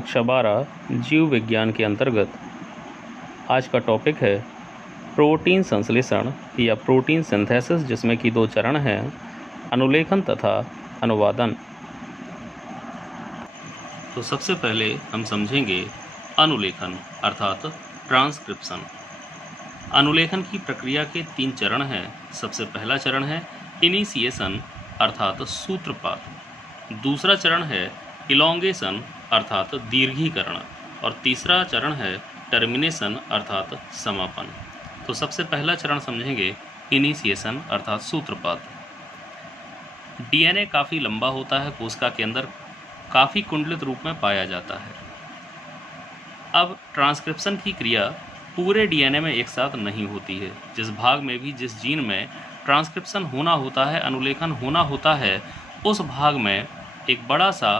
कक्षा 12 जीव विज्ञान के अंतर्गत आज का टॉपिक है प्रोटीन संश्लेषण या प्रोटीन सिंथेसिस, जिसमें कि 2 चरण हैं, अनुलेखन तथा अनुवादन। तो सबसे पहले हम समझेंगे अनुलेखन अर्थात ट्रांसक्रिप्शन। अनुलेखन की प्रक्रिया के 3 चरण हैं। सबसे पहला चरण है इनिशिएशन अर्थात सूत्रपात, दूसरा चरण है इलोंगेशन अर्थात दीर्घीकरण और तीसरा चरण है टर्मिनेशन अर्थात समापन। तो सबसे पहला चरण समझेंगे इनिशिएशन अर्थात सूत्रपात। डीएनए काफ़ी लंबा होता है, कोशिका के अंदर काफ़ी कुंडलित रूप में पाया जाता है। अब ट्रांसक्रिप्शन की क्रिया पूरे डीएनए में एक साथ नहीं होती है। जिस भाग में भी जिस जीन में ट्रांसक्रिप्शन होना होता है, अनुलेखन होना होता है, उस भाग में एक बड़ा सा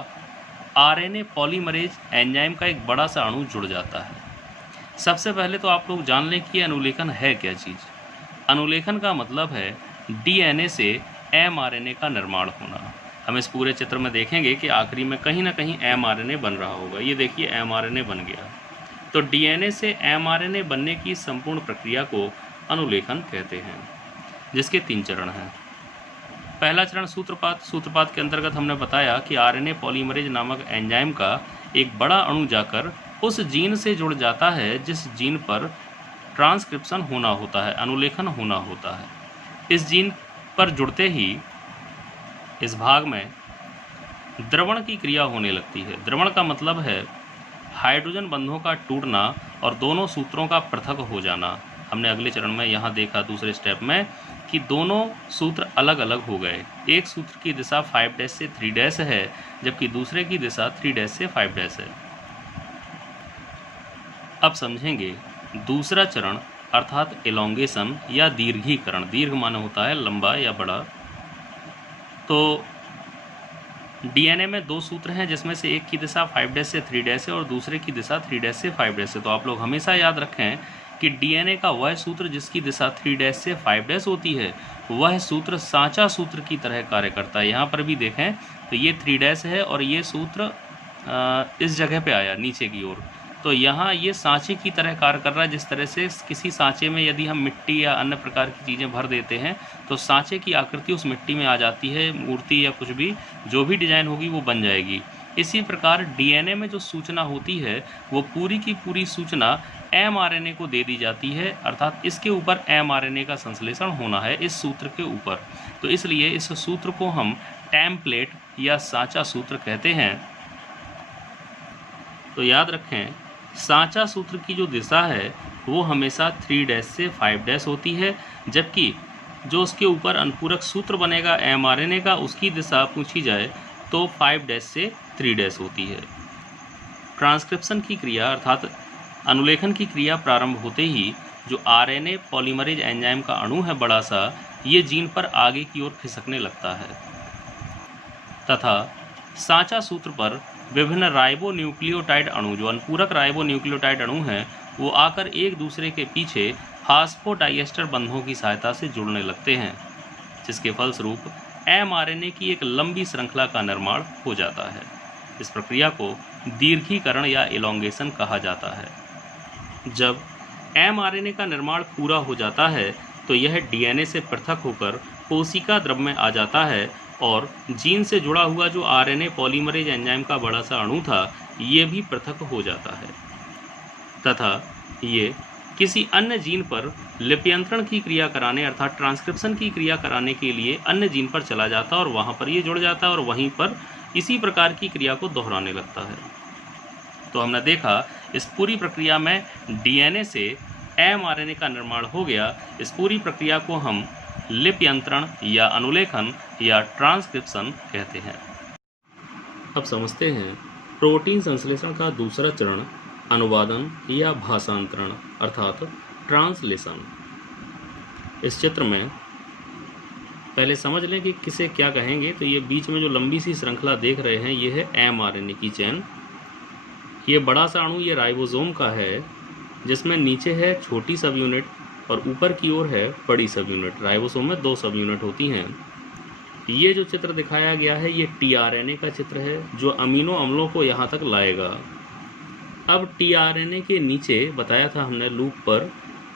आरएनए पॉलीमरेज एंजाइम का एक बड़ा सा अणु जुड़ जाता है। सबसे पहले तो आप लोग जान लें कि अनुलेखन है क्या चीज़। अनुलेखन का मतलब है डीएनए से एमआरएनए का निर्माण होना। हम इस पूरे चित्र में देखेंगे कि आखिरी में कहीं ना कहीं एमआरएनए बन रहा होगा। ये देखिए एमआरएनए बन गया। तो डीएनए से एमआरएनए बनने की संपूर्ण प्रक्रिया को अनुलेखन कहते हैं, जिसके 3 चरण हैं। पहला चरण सूत्रपात। सूत्रपात के अंतर्गत हमने बताया कि आरएनए पॉलीमरेज नामक एंजाइम का एक बड़ा अणु जाकर उस जीन से जुड़ जाता है जिस जीन पर ट्रांसक्रिप्शन होना होता है, अनुलेखन होना होता है। इस जीन पर जुड़ते ही इस भाग में द्रवण की क्रिया होने लगती है। द्रवण का मतलब है हाइड्रोजन बंधों का टूटना और दोनों सूत्रों का पृथक हो जाना। हमने अगले चरण में यहाँ देखा दूसरे स्टेप में कि दोनों सूत्र अलग अलग हो गए। एक सूत्र की दिशा 5' से 3' है, जबकि दूसरे की दिशा 3' से 5' है। अब समझेंगे दूसरा चरण अर्थात एलोंगेशन या दीर्घीकरण। दीर्घ माने होता है लंबा या बड़ा। तो डीएनए में 2 सूत्र हैं, जिसमें से एक की दिशा 5' से 3' है और दूसरे की दिशा 3' से 5' है। तो आप लोग हमेशा याद रखें कि डीएनए का वह सूत्र जिसकी दिशा 3' से 5' होती है, वह सूत्र सांचा सूत्र की तरह कार्य करता है। यहाँ पर भी देखें तो ये 3' है और ये सूत्र इस जगह पे आया नीचे की ओर। तो यहाँ ये सांचे की तरह कार्य कर रहा है। जिस तरह से किसी सांचे में यदि हम मिट्टी या अन्य प्रकार की चीज़ें भर देते हैं तो सांचे की आकृति उस मिट्टी में आ जाती है, मूर्ति या कुछ भी जो भी डिजाइन होगी वो बन जाएगी। इसी प्रकार डीएनए में जो सूचना होती है वो पूरी की पूरी सूचना एमआरएनए को दे दी जाती है, अर्थात इसके ऊपर एमआरएनए का संश्लेषण होना है इस सूत्र के ऊपर। तो इसलिए इस सूत्र को हम टेम्पलेट या सांचा सूत्र कहते हैं। तो याद रखें सांचा सूत्र की जो दिशा है वो हमेशा 3' से 5' होती है, जबकि जो उसके ऊपर अनुपूरक सूत्र बनेगा एमआरएनए का, उसकी दिशा पूछी जाए तो 5' से 3' होती है। ट्रांसक्रिप्शन की क्रिया अर्थात अनुलेखन की क्रिया प्रारंभ होते ही जो आरएनए पॉलीमरेज एंजाइम का अणु है बड़ा सा, ये जीन पर आगे की ओर खिसकने लगता है तथा सांचा सूत्र पर विभिन्न राइबोन्यूक्लियोटाइड अणु, जो अनुपूरक राइबोन्यूक्लियोटाइड अणु हैं, वो आकर एक दूसरे के पीछे फास्फोडाइएस्टर बंधों की सहायता से जुड़ने लगते हैं, जिसके फलस्वरूप एमआरएनए की एक लंबी श्रृंखला का निर्माण हो जाता है। इस प्रक्रिया को दीर्घीकरण या एलोंगेशन कहा जाता है। जब एमआरएनए का निर्माण पूरा हो जाता है तो यह डीएनए से पृथक होकर कोशिका द्रव में आ जाता है और जीन से जुड़ा हुआ जो आरएनए पॉलीमरेज एंजाइम का बड़ा सा अणु था, ये भी पृथक हो जाता है तथा ये किसी अन्य जीन पर लिप्यंतरण की क्रिया कराने अर्थात ट्रांसक्रिप्शन की क्रिया कराने के लिए अन्य जीन पर चला जाता है और वहाँ पर ये जुड़ जाता है और वहीं पर इसी प्रकार की क्रिया को दोहराने लगता है। तो हमने देखा इस पूरी प्रक्रिया में डीएनए से एमआरएनए का निर्माण हो गया। इस पूरी प्रक्रिया को हम लिप्यंतरण या अनुलेखन या ट्रांसक्रिप्शन कहते हैं। अब समझते हैं प्रोटीन संश्लेषण का दूसरा चरण अनुवादन या भाषांतरण अर्थात ट्रांसलेशन। इस चित्र में पहले समझ लें कि किसे क्या कहेंगे। तो ये बीच में जो लंबी सी श्रृंखला देख रहे हैं ये है एमआरएनए की चेन। ये बड़ा सा अणु ये राइबोसोम का है, जिसमें नीचे है छोटी सब यूनिट और ऊपर की ओर है बड़ी सब यूनिट। राइबोसोम में 2 सब यूनिट होती हैं। ये जो चित्र दिखाया गया है ये टीआरएनए का चित्र है, जो अमीनो अम्लों को यहाँ तक लाएगा। अब टीआरएनए के नीचे बताया था हमने लूप पर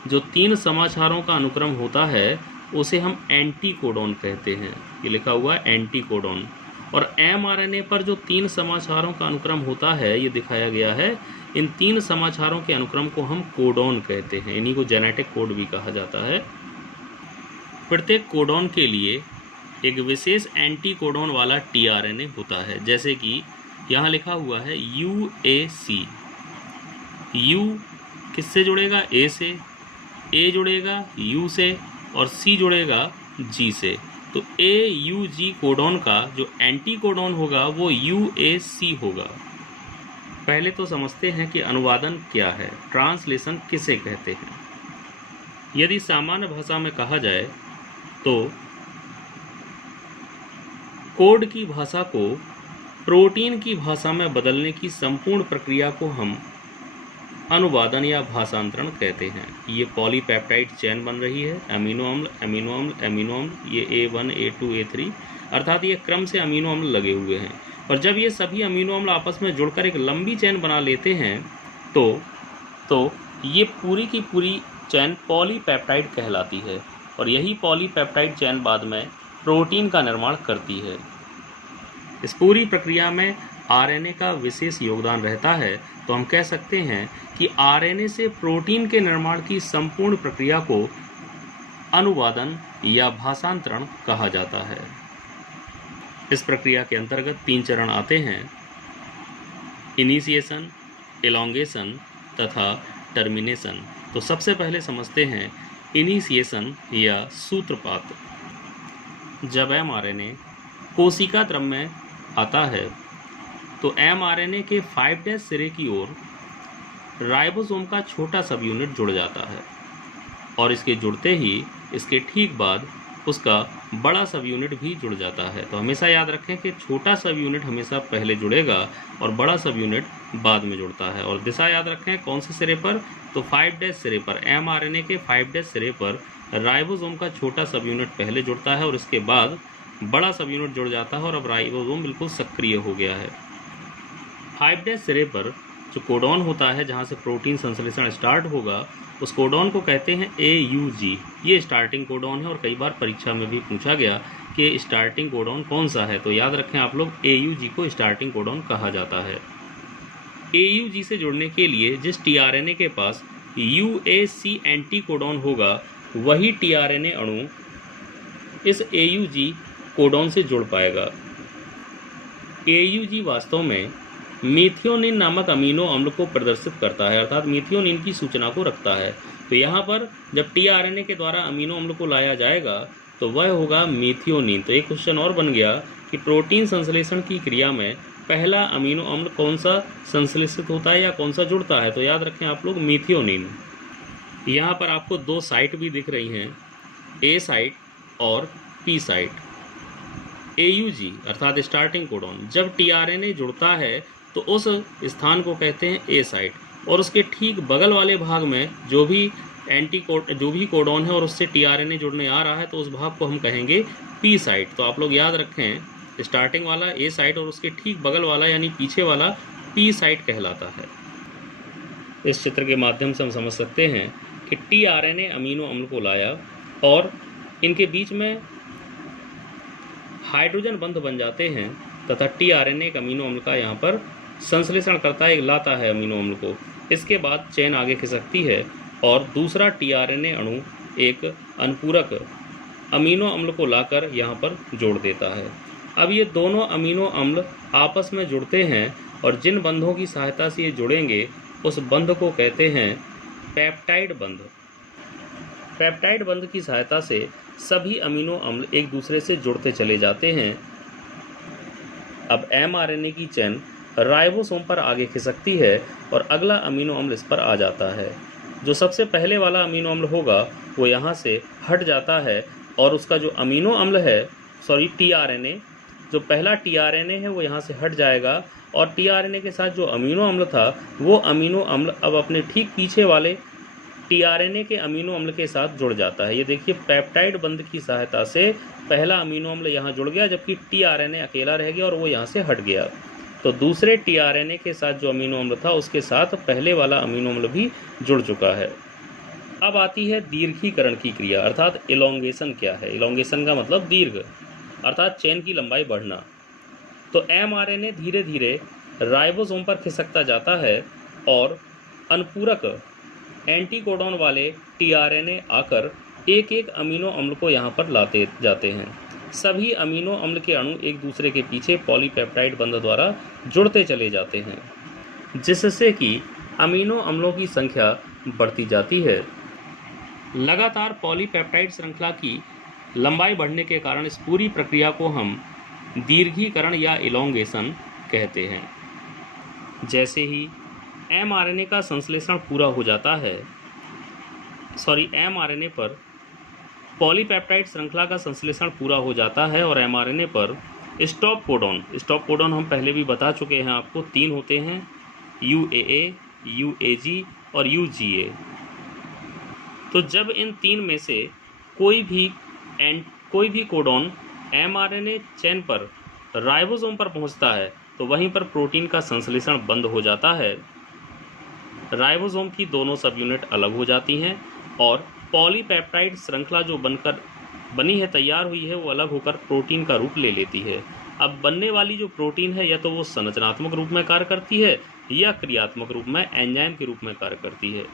जो 3 समाचारों का अनुक्रम होता है उसे हम एंटीकोडॉन कहते हैं। ये लिखा हुआ है एंटीकोडॉन। और एमआरएनए पर जो 3 समाचारों का अनुक्रम होता है ये दिखाया गया है। इन 3 समाचारों के अनुक्रम को हम कोडॉन कहते हैं। इन्हीं को जेनेटिक कोड भी कहा जाता है। प्रत्येक कोडॉन के लिए एक विशेष एंटीकोडॉन वाला टीआरएनए होता है। जैसे कि यहाँ लिखा हुआ है UAC। U किससे जुड़ेगा? A से, A जुड़ेगा U से और C जुड़ेगा G से। तो AUG कोडॉन का जो एंटीकोडॉन होगा वो UAC होगा। पहले तो समझते हैं कि अनुवादन क्या है, ट्रांसलेशन किसे कहते हैं। यदि सामान्य भाषा में कहा जाए तो कोड की भाषा को प्रोटीन की भाषा में बदलने की संपूर्ण प्रक्रिया को हम अनुवादन या भाषांतरण कहते हैं। ये पॉलीपेप्टाइड चेन बन रही है, अमीनो अम्ल अमीनो अम्ल अमीनो अम्ल, ये A1 A2 A3 अर्थात ये क्रम से अमीनो अम्ल लगे हुए हैं। और जब ये सभी अमीनो अम्ल आपस में जुड़कर एक लंबी चेन बना लेते हैं तो ये पूरी की पूरी चेन पॉलीपेप्टाइड कहलाती है। और यही पॉलीपेप्टाइड चेन बाद में प्रोटीन का निर्माण करती है। इस पूरी प्रक्रिया में आरएनए का विशेष योगदान रहता है। तो हम कह सकते हैं कि आरएनए से प्रोटीन के निर्माण की संपूर्ण प्रक्रिया को अनुवादन या भाषांतरण कहा जाता है। इस प्रक्रिया के अंतर्गत 3 चरण आते हैं: इनिशिएशन, एलोंगेशन तथा टर्मिनेशन। तो सबसे पहले समझते हैं इनिशिएशन या सूत्रपात। जब एमआरएनए कोशिका द्रव में आता है तो एमआरएनए के 5' सिरे की ओर राइबोसोम का छोटा सब यूनिट जुड़ जाता है और इसके जुड़ते ही इसके ठीक बाद उसका बड़ा सब यूनिट भी जुड़ जाता है। तो हमेशा याद रखें कि छोटा सब यूनिट हमेशा पहले जुड़ेगा और बड़ा सब यूनिट बाद में जुड़ता है। और दिशा याद रखें कौन से सिरे पर? तो 5' सिरे पर, एमआरएनए के 5' सिरे पर राइबोसोम का छोटा सब यूनिट पहले जुड़ता है और इसके बाद बड़ा सब यूनिट जुड़ जाता है और अब राइबोसोम बिल्कुल सक्रिय हो गया है। 5' सिरे पर जो कोडॉन होता है जहाँ से प्रोटीन संश्लेषण स्टार्ट होगा उस कोडॉन को कहते हैं AUG। ये स्टार्टिंग कोडॉन है और कई बार परीक्षा में भी पूछा गया कि स्टार्टिंग कोडॉन कौन सा है। तो याद रखें आप लोग AUG को स्टार्टिंग कोडॉन कहा जाता है। AUG से जुड़ने के लिए जिस टीआरएनए के पास UAC एंटीकोडॉन होगा वही टीआरएनए अणु इस AUG कोडॉन से जुड़ पाएगा। AUG वास्तव में मीथियोनिन नामक अमीनो अम्ल को प्रदर्शित करता है अर्थात मीथियोनिन की सूचना को रखता है। तो यहाँ पर जब टीआरएनए के द्वारा अमीनो अम्ल को लाया जाएगा तो वह होगा मीथियोनिन। तो एक क्वेश्चन और बन गया कि प्रोटीन संश्लेषण की क्रिया में पहला अमीनो अम्ल कौन सा संश्लेषित होता है या कौन सा जुड़ता है? तो याद रखें आप लोग मीथियोनिन। यहाँ पर आपको 2 साइट भी दिख रही हैं, A साइट और P साइट। AUG अर्थात स्टार्टिंग कोडॉन जब टीआरएनए जुड़ता है तो उस स्थान को कहते हैं A साइट और उसके ठीक बगल वाले भाग में जो भी कोडॉन है और उससे टीआरएनए जुड़ने आ रहा है तो उस भाग को हम कहेंगे P साइट। तो आप लोग याद रखें स्टार्टिंग वाला A साइट और उसके ठीक बगल वाला यानी पीछे वाला P साइट कहलाता है। इस चित्र के माध्यम से हम समझ सकते हैं कि टीआरएनए अमीनो अम्ल को लाया और इनके बीच में हाइड्रोजन बंध बन जाते हैं तथा टीआरएनए एक अमीनो अम्ल का यहाँ पर संश्लेषण करता है, लाता है अमीनो अम्ल को। इसके बाद चेन आगे खिसकती है और दूसरा टीआरएनए अणु एक अनुपूरक अमीनो अम्ल को लाकर यहाँ पर जोड़ देता है। अब ये दोनों अमीनो अम्ल आपस में जुड़ते हैं और जिन बंधों की सहायता से ये जुड़ेंगे उस बंध को कहते हैं पेप्टाइड बंध। पेप्टाइड बंध की सहायता से सभी अमीनो अम्ल एक दूसरे से जुड़ते चले जाते हैं। अब एमआरएनए की चेन राइबोसोम पर आगे खिसकती है और अगला अमीनो अम्ल इस पर आ जाता है। जो सबसे पहले वाला अमीनो अम्ल होगा वो यहाँ से हट जाता है और उसका जो अमीनो अम्ल है टीआरएनए, जो पहला टीआरएनए है वो यहाँ से हट जाएगा और टीआरएनए के साथ जो अमीनो अम्ल था वो अमीनो अम्ल अब अपने ठीक पीछे वाले टीआरएनए के अमीनो अम्ल के साथ जुड़ जाता है। ये देखिए पेप्टाइड बंध की सहायता से पहला अमीनो अम्ल यहाँ जुड़ गया जबकि टीआरएनए अकेला रह गया और वो यहाँ से हट गया। तो दूसरे टीआरएनए के साथ जो अमीनो अम्ल था उसके साथ पहले वाला अमीनो अम्ल भी जुड़ चुका है। अब आती है दीर्घीकरण की क्रिया, अर्थात इलोंगेशन क्या है। इलोंगेशन का मतलब दीर्घ, अर्थात चेन की लंबाई बढ़ना। तो एमआरएनए धीरे धीरे राइबोसोम पर खिसकता जाता है और अनुपूरक एंटीकोडॉन वाले टीआरएनए आकर एक एक अमीनो अम्ल को यहाँ पर लाते जाते हैं। सभी अमीनो अम्ल के अणु एक दूसरे के पीछे पॉलीपेप्टाइड बंध द्वारा जुड़ते चले जाते हैं, जिससे कि अमीनो अम्लों की संख्या बढ़ती जाती है। लगातार पॉलीपेप्टाइड श्रृंखला की लंबाई बढ़ने के कारण इस पूरी प्रक्रिया को हम दीर्घीकरण या इलोंगेशन कहते हैं। जैसे ही एमआरएनए का संश्लेषण पूरा हो जाता है, एमआरएनए पर पॉलीपेप्टाइड श्रृंखला का संश्लेषण पूरा हो जाता है और एमआरएनए पर स्टॉप कोडॉन हम पहले भी बता चुके हैं आपको, 3 होते हैं, UAA, UAG और UGA। तो जब इन 3 में से कोई भी कोडॉन एमआरएनए चेन पर राइबोसोम पर पहुंचता है तो वहीं पर प्रोटीन का संश्लेषण बंद हो जाता है। राइबोसोम की दोनों सब यूनिट अलग हो जाती हैं और पॉलीपेप्टाइड श्रृंखला जो बनी है, तैयार हुई है, वो अलग होकर प्रोटीन का रूप ले लेती है। अब बनने वाली जो प्रोटीन है या तो वो संरचनात्मक रूप में कार्य करती है या क्रियात्मक रूप में एंजाइम के रूप में कार्य करती है।